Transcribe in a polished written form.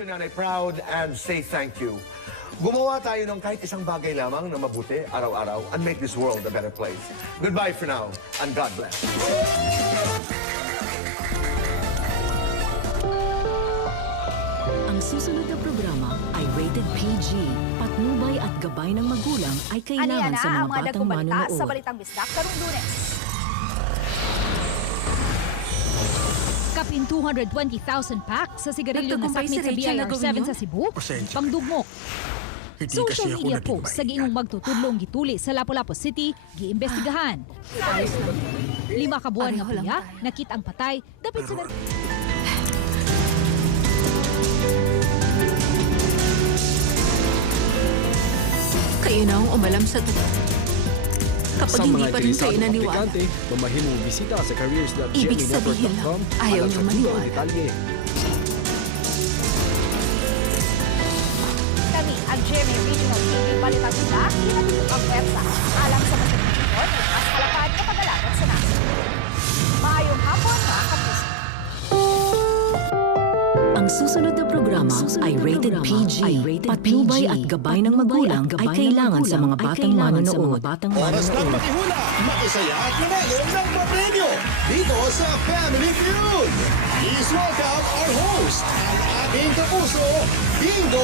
you, Nanay Proud, and say thank you. Gumawa tayo ng kahit isang bagay lamang na mabuti araw-araw and make this world a better place. Goodbye for now, and God bless. Ang susunod na programa ay rated PG. Patnubay at gabay ng magulang ay kailangan sa mga batang manonood. Sa Balitang Bisdak karong Lunes. Kapin 220,000 packs sa sigarilyong nasakmit sa BIR-7 sa Cebu, pangdugmok. Social media post sa giingong magtutudlong gituli sa Lapu-Lapu City, giimbestigahan. 5 ka buwan nga piya, nakita ang patay, dapit sa Kayo na ang umalam sa kapag hindi pa rin kayo naniwala. Mamahimong bisita sa Ibig sabihin lang, ayaw niyo maniwala. Kami, ang GMA Regional TV Balitang Bisdak, inatipok ang pwersa. Alang sa mga tituloy, mas halapad na pagalagat sa nasa. Maayong hapon, mga kapis. Ang susunod na programa ay rated PG. Patnubay at gabay ng magulang ay kailangan sa mga batang manonood. Oras na makihula, makisaya at manalo ng papremyo dito sa Family Feud. Please welcome our host, ang ating kapuso, Bingo